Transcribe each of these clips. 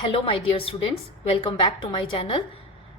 Hello my dear students, welcome back to my channel.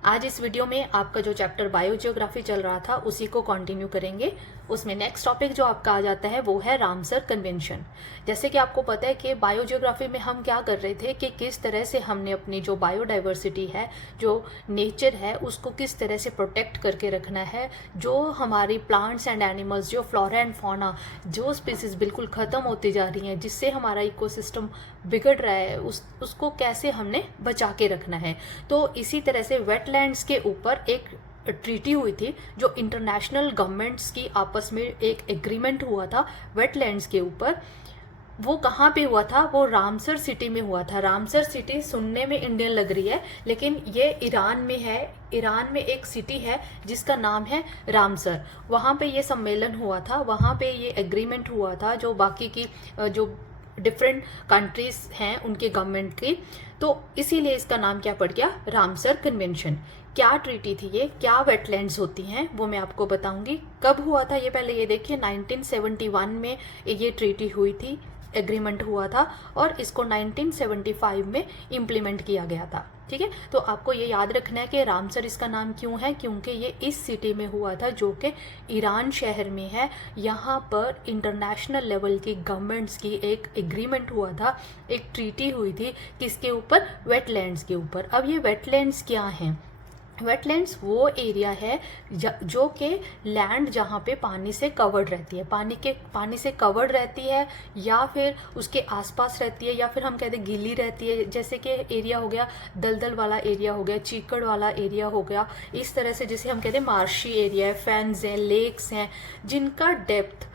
आज इस video में आपका जो चैप्टर बायोजियोग्राफी चल रहा था उसी को कंटिन्यू करेंगे। उसमें नेक्स्ट टॉपिक जो आपका आ जाता है वो है रामसर कन्वेंशन। जैसे कि आपको पता है कि बायोजियोग्राफी में हम क्या कर रहे थे कि किस तरह से हमने अपनी जो बायोडाइवर्सिटी है, जो नेचर है, उसको किस तरह से प्रोटेक्ट करके रखना है। जो हमारी प्लांट्स एंड एनिमल्स, जो फ्लोरा एंड फौना, जो स्पीसीज बिल्कुल ख़त्म होती जा रही हैं, जिससे हमारा इकोसिस्टम बिगड़ रहा है, उसको कैसे हमने बचा के रखना है। तो इसी तरह से वेटलैंड्स के ऊपर एक ट्रीटी हुई थी, जो इंटरनेशनल गवर्नमेंट्स की आपस में एक एग्रीमेंट हुआ था वेटलैंड्स के ऊपर। वो कहाँ पे हुआ था? वो रामसर सिटी में हुआ था। रामसर सिटी सुनने में इंडियन लग रही है, लेकिन ये ईरान में है। ईरान में एक सिटी है जिसका नाम है रामसर। वहाँ पे ये सम्मेलन हुआ था, वहाँ पे ये एग्रीमेंट हुआ था, जो बाकी की जो डिफरेंट कंट्रीज हैं उनके गवर्नमेंट की। तो इसीलिए इसका नाम क्या पड़ गया? Ramsar convention. क्या ट्रीटी थी ये, क्या वेटलैंड्स होती हैं, वो मैं आपको बताऊंगी। कब हुआ था ये पहले ये देखिए, 1971 में ये ट्रीटी हुई थी, एग्रीमेंट हुआ था, और इसको 1975 में इम्प्लीमेंट किया गया था। ठीक है, तो आपको ये याद रखना है कि रामसर इसका नाम क्यों है, क्योंकि ये इस सिटी में हुआ था जो कि ईरान शहर में है। यहाँ पर इंटरनेशनल लेवल की गवर्नमेंट्स की एक एग्रीमेंट हुआ था, एक ट्रीटी हुई थी, किसके ऊपर? वेटलैंड्स के ऊपर। अब ये वेटलैंड्स क्या हैं? वेटलैंड्स वो एरिया है जो कि लैंड जहाँ पे पानी से कवर्ड रहती है, पानी से कवर्ड रहती है, या फिर उसके आसपास रहती है, या फिर हम कहते हैं गीली रहती है। जैसे कि एरिया हो गया दलदल वाला एरिया हो गया, चीकड़ वाला एरिया हो गया, इस तरह से जैसे हम कहते हैं मार्शी एरिया है, फैंस हैं, लेक्स हैं, जिनका डेप्थ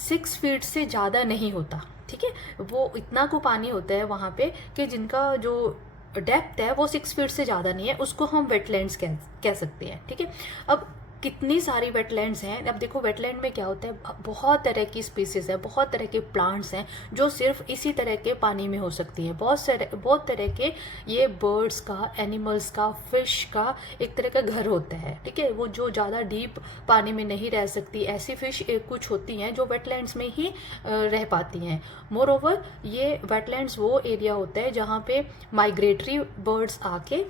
6 फीट से ज़्यादा नहीं होता। ठीक है, वो इतना को पानी होता है वहाँ पे कि जिनका जो डेप्थ है वो 6 फीट से ज़्यादा नहीं है, उसको हम वेटलैंड्स कह सकते हैं। ठीक है, अब कितनी सारी वेटलैंड्स हैं। अब देखो वेटलैंड में क्या होता है, बहुत तरह की स्पीसीज है, बहुत तरह के प्लांट्स हैं जो सिर्फ इसी तरह के पानी में हो सकती है। बहुत तरह के ये बर्ड्स का, एनिमल्स का, फिश का एक तरह का घर होता है। ठीक है, वो जो ज़्यादा डीप पानी में नहीं रह सकती, ऐसी फिश कुछ होती हैं जो वेटलैंड्स में ही रह पाती हैं। मोर ओवर ये वेटलैंड्स वो एरिया होता है जहाँ पे माइग्रेटरी बर्ड्स आके,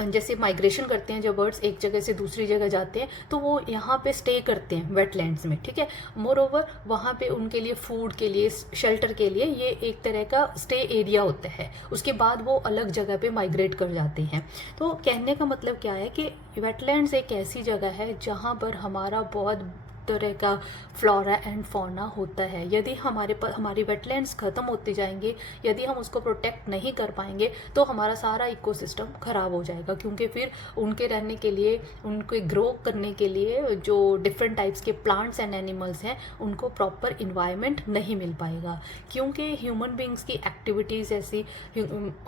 जैसे माइग्रेशन करते हैं, जब बर्ड्स एक जगह से दूसरी जगह जाते हैं तो वो यहाँ पे स्टे करते हैं वेटलैंड्स में। ठीक है, मोर ओवर वहाँ पे उनके लिए फूड के लिए, शेल्टर के लिए ये एक तरह का स्टे एरिया होता है। उसके बाद वो अलग जगह पे माइग्रेट कर जाते हैं। तो कहने का मतलब क्या है कि वेटलैंड्स एक ऐसी जगह है जहाँ पर हमारा बहुत तरह का फ्लोरा एंड फौना होता है। यदि हमारी वेटलैंड्स ख़त्म होती जाएंगे, यदि हम उसको प्रोटेक्ट नहीं कर पाएंगे, तो हमारा सारा इकोसिस्टम ख़राब हो जाएगा। क्योंकि फिर उनके रहने के लिए, उनके ग्रो करने के लिए जो डिफरेंट टाइप्स के प्लांट्स एंड एनिमल्स हैं, उनको प्रॉपर इन्वायरमेंट नहीं मिल पाएगा। क्योंकि ह्यूमन बींग्स की एक्टिविटीज़ ऐसी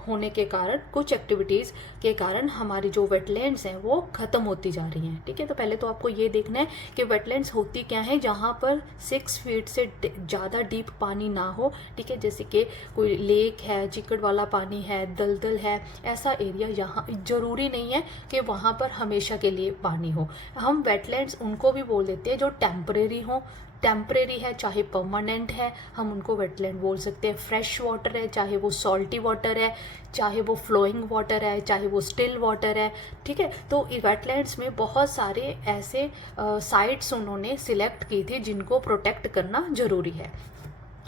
होने के कारण, कुछ एक्टिविटीज़ के कारण हमारी जो वेटलैंड्स हैं वो ख़त्म होती जा रही हैं। ठीक है, तो पहले तो आपको ये देखना है कि वेटलैंड्स होती क्या है जहाँ पर 6 फीट से ज़्यादा डीप पानी ना हो। ठीक है, जैसे कि कोई लेक है, चिकड़ वाला पानी है, दलदल है, ऐसा एरिया। यहाँ ज़रूरी नहीं है कि वहाँ पर हमेशा के लिए पानी हो। हम वेटलैंड्स उनको भी बोल देते हैं जो टेम्परेरी हो। टेम्परेरी है चाहे परमानेंट है, हम उनको वेटलैंड बोल सकते हैं। फ्रेश वाटर है चाहे वो सॉल्टी वाटर है, चाहे वो फ्लोइंग वाटर है, चाहे वो स्टिल वाटर है। ठीक है, तो वेटलैंड्स में बहुत सारे ऐसे साइट्स उन्होंने सिलेक्ट की थी जिनको प्रोटेक्ट करना ज़रूरी है।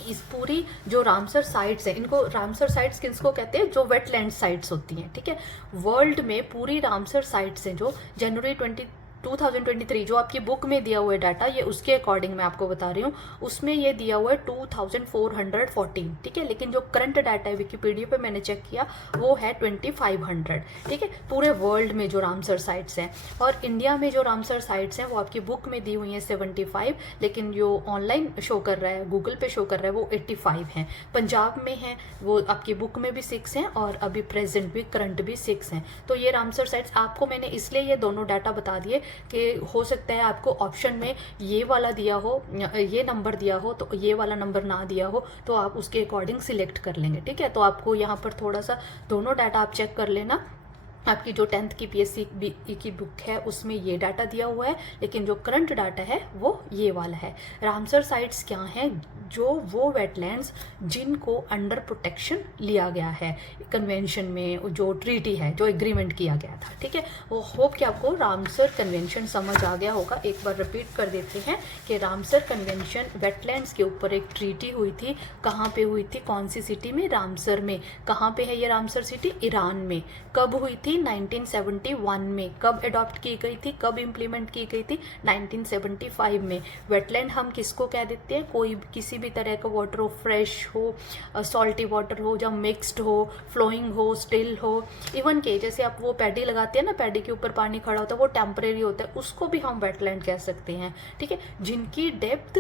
इस पूरी जो रामसर साइट्स हैं, इनको रामसर साइट्स किसको कहते हैं? जो वेटलैंड साइट्स होती हैं। ठीक है, वर्ल्ड में पूरी रामसर साइट्स हैं जो जनवरी 2023 जो आपकी बुक में दिया हुआ है डाटा, ये उसके अकॉर्डिंग मैं आपको बता रही हूँ, उसमें ये दिया हुआ है 2414। ठीक है, लेकिन जो करंट डाटा है विकीपीडिया पे मैंने चेक किया वो है 2500। ठीक है, पूरे वर्ल्ड में जो रामसर साइट्स हैं। और इंडिया में जो रामसर साइट्स हैं वो आपकी बुक में दी हुई हैं 75, लेकिन जो ऑनलाइन शो कर रहा है, गूगल पे शो कर रहा है, वो 85 हैं। पंजाब में है वो आपकी बुक में भी 6 हैं, और अभी प्रेजेंट भी, करंट भी 6 हैं। तो ये रामसर साइट्स आपको मैंने इसलिए ये दोनों डाटा बता दिए कि हो सकता है आपको ऑप्शन में ये वाला दिया हो, ये नंबर दिया हो, तो ये वाला नंबर ना दिया हो, तो आप उसके अकॉर्डिंग सिलेक्ट कर लेंगे। ठीक है, तो आपको यहाँ पर थोड़ा सा दोनों डाटा आप चेक कर लेना। आपकी जो 10th की PSC की बुक है उसमें ये डाटा दिया हुआ है, लेकिन जो करंट डाटा है वो ये वाला है। रामसर साइट्स क्या हैं? जो वो वेटलैंड्स जिनको अंडर प्रोटेक्शन लिया गया है कन्वेंशन में, जो ट्रीटी है, जो एग्रीमेंट किया गया था, ठीक है। वो होप कि आपको रामसर कन्वेंशन समझ आ गया होगा। एक बार रिपीट कर देते हैं कि रामसर कन्वेंशन वेटलैंड्स के ऊपर एक ट्रीटी हुई थी। कहाँ पे हुई थी? कौन सी सिटी में? रामसर में। कहाँ पे है ये रामसर सिटी? ईरान में। कब हुई थी? 1971 में। कब अडॉप्ट की गई थी? कब इम्प्लीमेंट की गई थी? 1975 में। वेटलैंड हम किसको कह देते हैं? कोई किसी भी तरह का वाटर हो, फ्रेश हो, सॉल्टी वाटर हो, या मिक्स्ड हो, फ्लोइंग हो, स्टिल हो। इवन के जैसे आप वो पैडी लगाते हैं ना, पैडी के ऊपर पानी खड़ा होता है, वो टेम्परेरी होता है, उसको भी हम वेटलैंड कह सकते हैं, ठीक है। जिनकी डेप्थ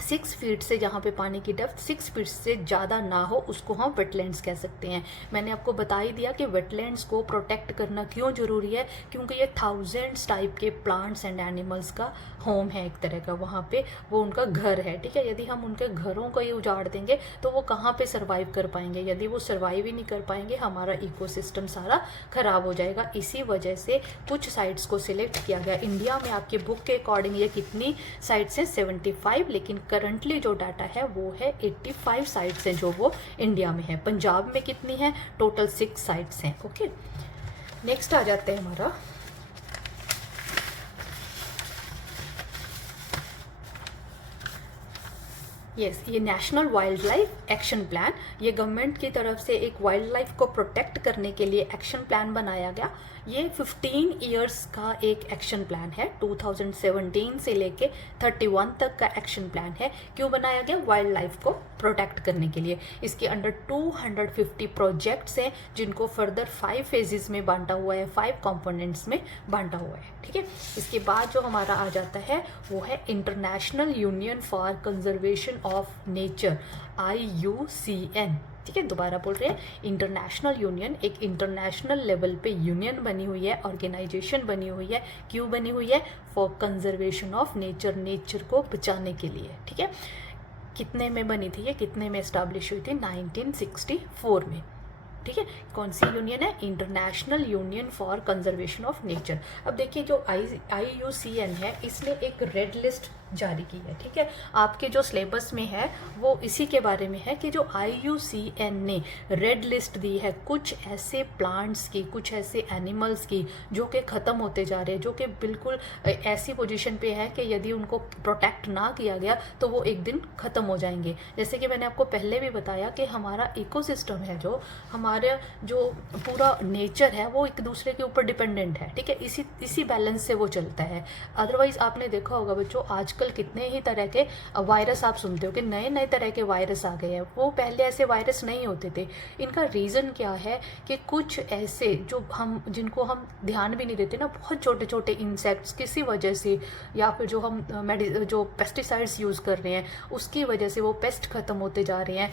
6 फीट से, जहाँ पे पानी की डेप्थ 6 फीट से ज़्यादा ना हो, उसको हम वेटलैंड्स कह सकते हैं। मैंने आपको बता ही दिया कि वेटलैंड्स को प्रोटेक्ट करना क्यों ज़रूरी है, क्योंकि ये थाउजेंड्स टाइप के प्लांट्स एंड एनिमल्स का होम है, एक तरह का, वहाँ पे वो उनका घर है, ठीक है। यदि हम उनके घरों को ही उजाड़ देंगे तो वो कहाँ पे सर्वाइव कर पाएंगे? यदि वो सर्वाइव ही नहीं कर पाएंगे, हमारा इकोसिस्टम सारा खराब हो जाएगा। इसी वजह से कुछ साइट्स को सिलेक्ट किया गया। इंडिया में आपकी बुक के अकॉर्डिंग ये कितनी साइट्स हैं? 75, लेकिन करंटली जो डाटा है वो है 85 साइट्स हैं जो वो इंडिया में है। पंजाब में कितनी है? टोटल 6 साइट्स हैं। ओके, नेक्स्ट आ जाते हैं हमारा ये national wild life action plan. ये गवर्नमेंट की तरफ से एक वाइल्ड लाइफ को प्रोटेक्ट करने के लिए एक्शन प्लान बनाया गया। ये 15 इयर्स का एक एक्शन प्लान है। 2017 से लेके 31 तक का एक्शन प्लान है। क्यों बनाया गया? वाइल्ड लाइफ को प्रोटेक्ट करने के लिए। इसके अंडर 250 प्रोजेक्ट्स हैं, जिनको फर्दर 5 फेजेस में बांटा हुआ है, 5 कंपोनेंट्स में बांटा हुआ है, ठीक है। इसके बाद जो हमारा आ जाता है वो है international union for conservation of nature, IUCN, ठीक है। दोबारा बोल रहे हैं, इंटरनेशनल यूनियन, एक इंटरनेशनल लेवल पे यूनियन बनी हुई है, ऑर्गेनाइजेशन बनी हुई है। क्यों बनी हुई है? For conservation of nature, nature को बचाने के लिए, ठीक है। कितने में बनी थी ये? कितने में एस्टैब्लिश हुई थी? 1964 में, ठीक है। कौन सी यूनियन है? International union for conservation of nature. अब देखिए, जो IUCN है, इसने एक रेड लिस्ट जारी की है, ठीक है। आपके जो सिलेबस में है वो इसी के बारे में है कि जो IUCN ने रेड लिस्ट दी है कुछ ऐसे प्लांट्स की, कुछ ऐसे एनिमल्स की जो कि ख़त्म होते जा रहे हैं, जो कि बिल्कुल ऐसी पोजीशन पे है कि यदि उनको प्रोटेक्ट ना किया गया तो वो एक दिन ख़त्म हो जाएंगे। जैसे कि मैंने आपको पहले भी बताया कि हमारा इकोसिस्टम है, जो हमारे जो पूरा नेचर है, वो एक दूसरे के ऊपर डिपेंडेंट है, ठीक है। इसी बैलेंस से वो चलता है। अदरवाइज आपने देखा होगा बच्चों, आजकल कितने ही तरह के वायरस आप सुनते हो कि नए नए तरह के वायरस आ गए हैं। वो पहले ऐसे वायरस नहीं होते थे। इनका रीज़न क्या है कि कुछ ऐसे जिनको हम ध्यान भी नहीं देते ना, बहुत छोटे छोटे इंसेक्ट्स किसी वजह से, या फिर जो हम जो पेस्टिसाइड्स यूज़ कर रहे हैं उसकी वजह से वो पेस्ट ख़त्म होते जा रहे हैं,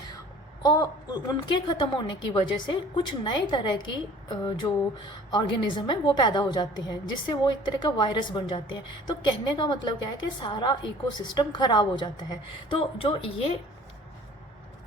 और उनके ख़त्म होने की वजह से कुछ नए तरह की जो ऑर्गेनिज्म है वो पैदा हो जाते हैं, जिससे वो एक तरह का वायरस बन जाते हैं। तो कहने का मतलब क्या है कि सारा इकोसिस्टम ख़राब हो जाता है। तो जो ये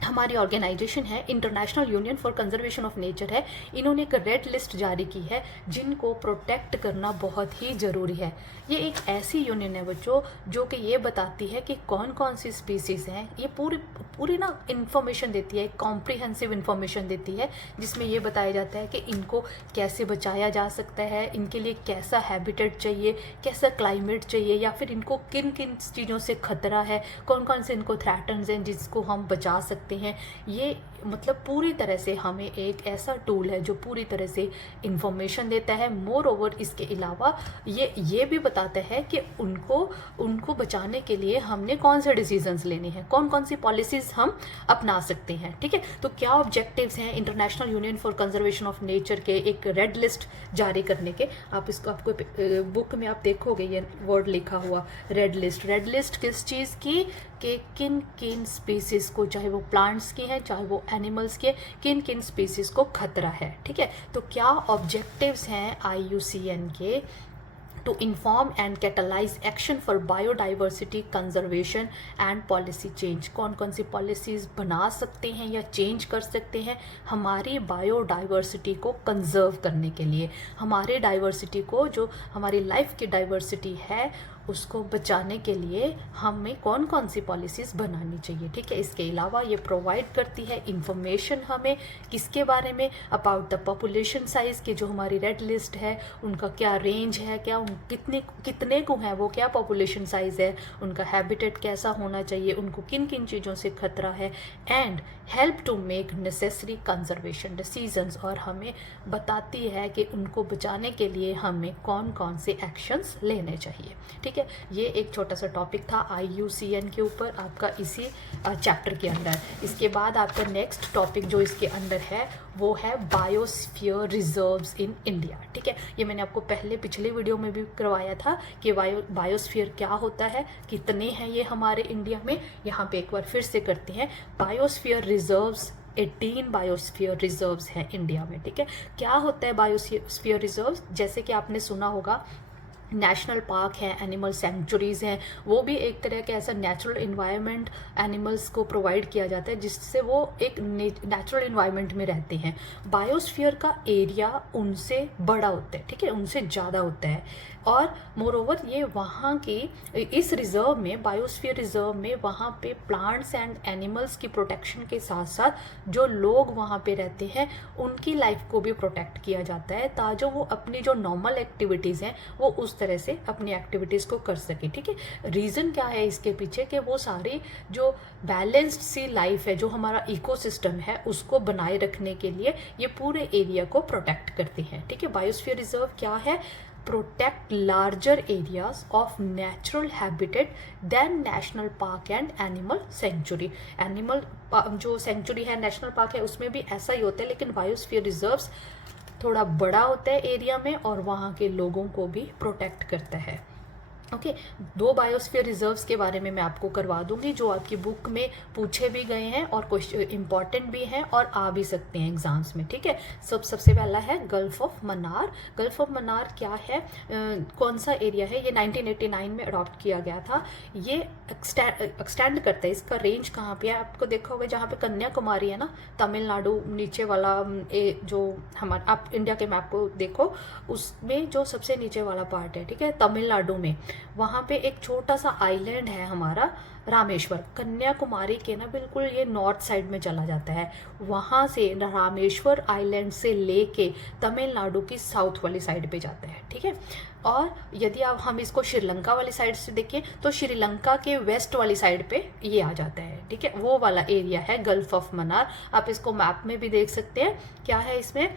हमारी ऑर्गेनाइजेशन है, international union for conservation of nature है, इन्होंने एक रेड लिस्ट जारी की है जिनको प्रोटेक्ट करना बहुत ही ज़रूरी है। ये एक ऐसी यूनियन है बच्चों जो कि ये बताती है कि कौन कौन सी स्पीसीज़ हैं। ये पूरी ना इन्फॉर्मेशन देती है, कॉम्प्रिहेंसिव इन्फॉर्मेशन देती है, जिसमें ये बताया जाता है कि इनको कैसे बचाया जा सकता है, इनके लिए कैसा हैबिटेट चाहिए, कैसा क्लाइमेट चाहिए, या फिर इनको किन किन चीज़ों से खतरा है, कौन कौन से इनको थ्रेटन्स हैं जिसको हम बचा सकते हैं। ये मतलब पूरी तरह से हमें एक ऐसा टूल है जो पूरी तरह से इंफॉर्मेशन देता है। मोर ओवर इसके अलावा ये भी बताता है कि उनको बचाने के लिए हमने कौन से डिसीजंस लेने हैं, कौन कौन सी पॉलिसीज़ हम अपना सकते हैं, ठीक है। तो क्या ऑब्जेक्टिव्स हैं international union for conservation of nature के एक रेड लिस्ट जारी करने के? आपको बुक में आप देखोगे ये वर्ड लिखा हुआ, रेड लिस्ट। रेड लिस्ट किस चीज़ की? कि किन किन स्पीसीज़ को, चाहे वो प्लांट्स की हैं चाहे वो एनिमल्स के, किन किन स्पीसीज़ को खतरा है, ठीक है। तो क्या ऑब्जेक्टिव्स हैं IUCN के? to inform and catalyze action for biodiversity conservation and policy change। कौन कौन सी पॉलिसीज़ बना सकते हैं या चेंज कर सकते हैं हमारी बायोडाइवर्सिटी को कंजर्व करने के लिए, हमारे डाइवर्सिटी को, जो हमारी लाइफ की डाइवर्सिटी है उसको बचाने के लिए हमें कौन कौन सी पॉलिसीज़ बनानी चाहिए। ठीक है, इसके अलावा ये प्रोवाइड करती है इंफॉर्मेशन हमें किसके बारे में, अबाउट द पॉपुलेशन साइज़ के जो हमारी रेड लिस्ट है उनका क्या रेंज है, क्या कितने को है वो, क्या पॉपुलेशन साइज़ है, उनका हैबिटेट कैसा होना चाहिए, उनको किन किन चीज़ों से खतरा है, and help to make necessary conservation decisions, और हमें बताती है कि उनको बचाने के लिए हमें कौन कौन से एक्शंस लेने चाहिए। ठीक है, ये एक छोटा सा टॉपिक था IUCN के ऊपर आपका इसी चैप्टर के अंदर। इसके बाद आपका नेक्स्ट टॉपिक जो इसके अंदर है वो है बायोस्फीयर रिजर्व्स इन इंडिया। ठीक है, ये मैंने आपको पहले पिछले वीडियो में भी करवाया था कि बायोस्फीयर क्या होता है, कितने हैं ये हमारे इंडिया में। यहाँ पे एक बार फिर से करते हैं, बायोस्फीयर रिजर्व्स 18 बायोस्फीयर रिजर्व्स हैं इंडिया में। ठीक है, क्या होता है बायोस्फीयर रिजर्व्स, जैसे कि आपने सुना होगा नेशनल पार्क हैं, एनिमल सेंचुरीज़ हैं, वो भी एक तरह का ऐसा नेचुरल इन्वायरमेंट एनिमल्स को प्रोवाइड किया जाता है जिससे वो एक नेचुरल इन्वायरमेंट में रहते हैं। बायोस्फीयर का एरिया उनसे बड़ा होता है, ठीक है, उनसे ज़्यादा होता है, और मोरोवर ये वहाँ की इस रिज़र्व में, बायोस्फीयर रिज़र्व में, वहाँ पे प्लांट्स एंड एनिमल्स की प्रोटेक्शन के साथ साथ जो लोग वहाँ पे रहते हैं उनकी लाइफ को भी प्रोटेक्ट किया जाता है ताकि वो अपनी जो नॉर्मल एक्टिविटीज़ हैं वो उस तरह से अपनी एक्टिविटीज़ को कर सके। ठीक है, रीज़न क्या है इसके पीछे कि वो सारी जो बैलेंस्ड सी लाइफ है, जो हमारा इकोसिस्टम है, उसको बनाए रखने के लिए ये पूरे एरिया को प्रोटेक्ट करते हैं। ठीक है, बायोस्फीयर रिजर्व क्या है, protect larger areas of natural habitat than national park and animal sanctuary। Animal जो सेंचुरी है, नेशनल पार्क है, उसमें भी ऐसा ही होता है, लेकिन बायोस्फीयर रिजर्व्स थोड़ा बड़ा होता है एरिया में और वहाँ के लोगों को भी प्रोटेक्ट करता है। ओके, 2 बायोस्फीयर रिजर्व्स के बारे में मैं आपको करवा दूंगी जो आपकी बुक में पूछे भी गए हैं और क्वेश्चन इंपॉर्टेंट भी हैं और आ भी सकते हैं एग्जाम्स में। ठीक है, सबसे पहला है gulf of Mannar. Gulf of Mannar क्या है, कौन सा एरिया है, ये 1989 में अडॉप्ट किया गया था। ये एक्सटेंड करता है, इसका रेंज कहाँ पे है, आपको देखा होगा जहाँ पे कन्याकुमारी है ना, तमिलनाडु नीचे वाला जो हमारा, आप इंडिया के मैप को देखो उसमें जो सबसे नीचे वाला पार्ट है, ठीक है, तमिलनाडु में, वहाँ पे एक छोटा सा आइलैंड है हमारा रामेश्वर, कन्याकुमारी के ना बिल्कुल ये नॉर्थ साइड में चला जाता है। वहाँ से रामेश्वर आइलैंड से लेके तमिलनाडु की साउथ वाली साइड पे जाता है। ठीक है, और यदि आप हम इसको श्रीलंका वाली साइड से देखें तो श्रीलंका के वेस्ट वाली साइड पे ये आ जाता है। ठीक है, वो वाला एरिया है गल्फ ऑफ मन्नार। आप इसको मैप में भी देख सकते हैं, क्या है इसमें,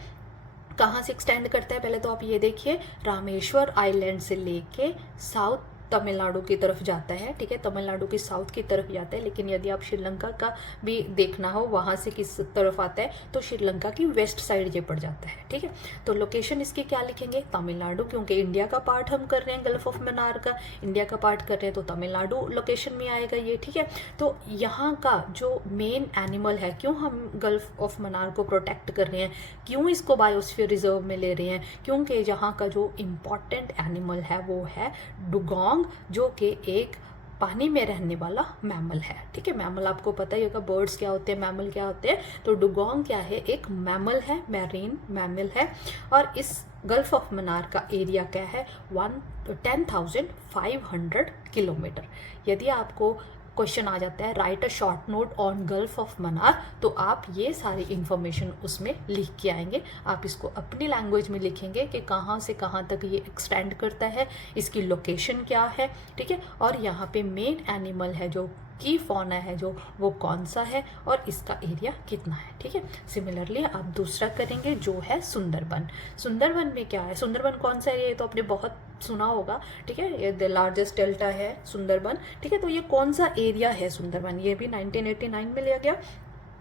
कहाँ से एक्सटेंड करता है, पहले तो आप ये देखिए, रामेश्वर आइलैंड से लेके साउथ तमिलनाडु की तरफ जाता है। ठीक है, तमिलनाडु की साउथ की तरफ जाता है, लेकिन यदि आप श्रीलंका का भी देखना हो वहाँ से किस तरफ आता है तो श्रीलंका की वेस्ट साइड ये पड़ जाता है। ठीक है, तो लोकेशन इसकी क्या लिखेंगे, तमिलनाडु, क्योंकि इंडिया का पार्ट हम कर रहे हैं, गल्फ ऑफ मन्नार का इंडिया का पार्ट कर रहे हैं तो तमिलनाडु लोकेशन में आएगा ये। ठीक है, तो यहाँ का जो मेन एनिमल है, क्यों हम गल्फ ऑफ मन्नार को प्रोटेक्ट कर रहे हैं, क्यों इसको बायोस्फीयर रिजर्व में ले रहे हैं, क्योंकि यहाँ का जो इम्पॉर्टेंट एनिमल है वो है डुगोंग, जो कि एक पानी में रहने वाला मैमल है। ठीक है, मैमल आपको पता ही होगा, बर्ड्स क्या होते हैं, मैमल क्या होते हैं, तो डुगोंग क्या है, एक मैमल है, मैरीन मैमल है। और इस गल्फ ऑफ मन्नार का एरिया क्या है, 10,500 किलोमीटर। यदि आपको क्वेश्चन आ जाता है right a short note on gulf of Mannar, तो आप ये सारी इंफॉर्मेशन उसमें लिख के आएंगे। आप इसको अपनी लैंग्वेज में लिखेंगे कि कहाँ से कहाँ तक ये एक्सटेंड करता है, इसकी लोकेशन क्या है। ठीक है, और यहाँ पे मेन एनिमल है जो की फौना है जो वो कौन सा है और इसका एरिया कितना है। ठीक है, सिमिलरली आप दूसरा करेंगे जो है सुंदरबन। सुंदरबन में क्या है, सुंदरबन कौन सा एरिया है तो आपने बहुत सुना होगा। ठीक है, ये द लार्जेस्ट डेल्टा है सुंदरबन। ठीक है, तो ये कौन सा एरिया है सुंदरबन, ये भी 1989 में लिया गया।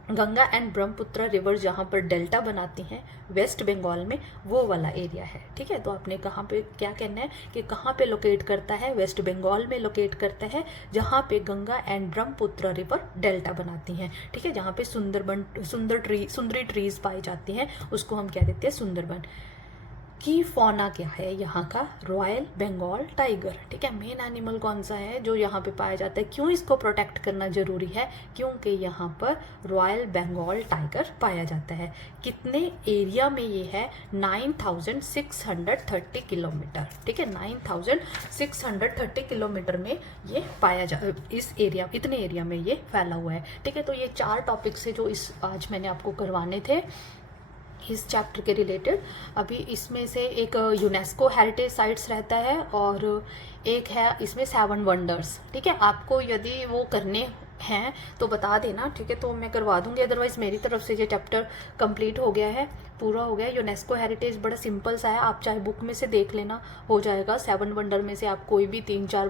गंगा एंड ब्रह्मपुत्र रिवर जहाँ पर डेल्टा बनाती हैं वेस्ट बंगाल में, वो वाला एरिया है। ठीक है, तो आपने कहाँ पे क्या कहना है कि कहाँ पे लोकेट करता है, वेस्ट बंगाल में लोकेट करता है, जहाँ पे Ganga and Brahmaputra river delta बनाती हैं। ठीक है, जहाँ पे सुंदरी ट्रीज पाई जाती हैं उसको हम क्या देते हैं, सुंदरबन। की फौना क्या है यहाँ का, रॉयल बंगाल टाइगर। ठीक है, मेन एनिमल कौन सा है जो यहाँ पे पाया जाता है, क्यों इसको प्रोटेक्ट करना ज़रूरी है, क्योंकि यहाँ पर रॉयल बंगाल टाइगर पाया जाता है। कितने एरिया में ये है, 9630 किलोमीटर। ठीक है, 9630 किलोमीटर में ये पाया जा, इस एरिया, इतने एरिया में ये फैला हुआ है। ठीक है, तो ये 4 टॉपिक से जो इस आज मैंने आपको करवाने थे इस चैप्टर के रिलेटेड। अभी इसमें से एक यूनेस्को हेरिटेज साइट्स रहता है और एक है इसमें 7 वंडर्स। ठीक है, आपको यदि वो करने हैं तो बता देना, ठीक है, तो मैं करवा दूंगी। अदरवाइज मेरी तरफ से ये चैप्टर कंप्लीट हो गया है, पूरा हो गया। यूनेस्को हेरिटेज बड़ा सिंपल सा है, आप चाहे बुक में से देख लेना, हो जाएगा। 7 वंडर में से आप कोई भी 3-4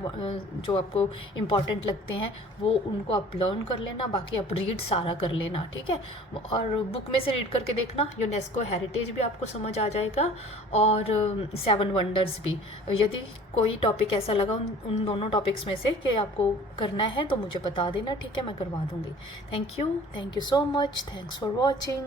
जो आपको इम्पॉर्टेंट लगते हैं वो उनको आप लर्न कर लेना, बाकी आप रीड सारा कर लेना। ठीक है, और बुक में से रीड करके देखना, यूनेस्को हेरिटेज भी आपको समझ आ जाएगा और 7 वंडर्स भी। यदि कोई टॉपिक ऐसा लगा उन दोनों टॉपिक्स में से कि आपको करना है तो मुझे बता देना, ठीक है, मैं करवा दूंगी। Thank you so much, thanks for watching.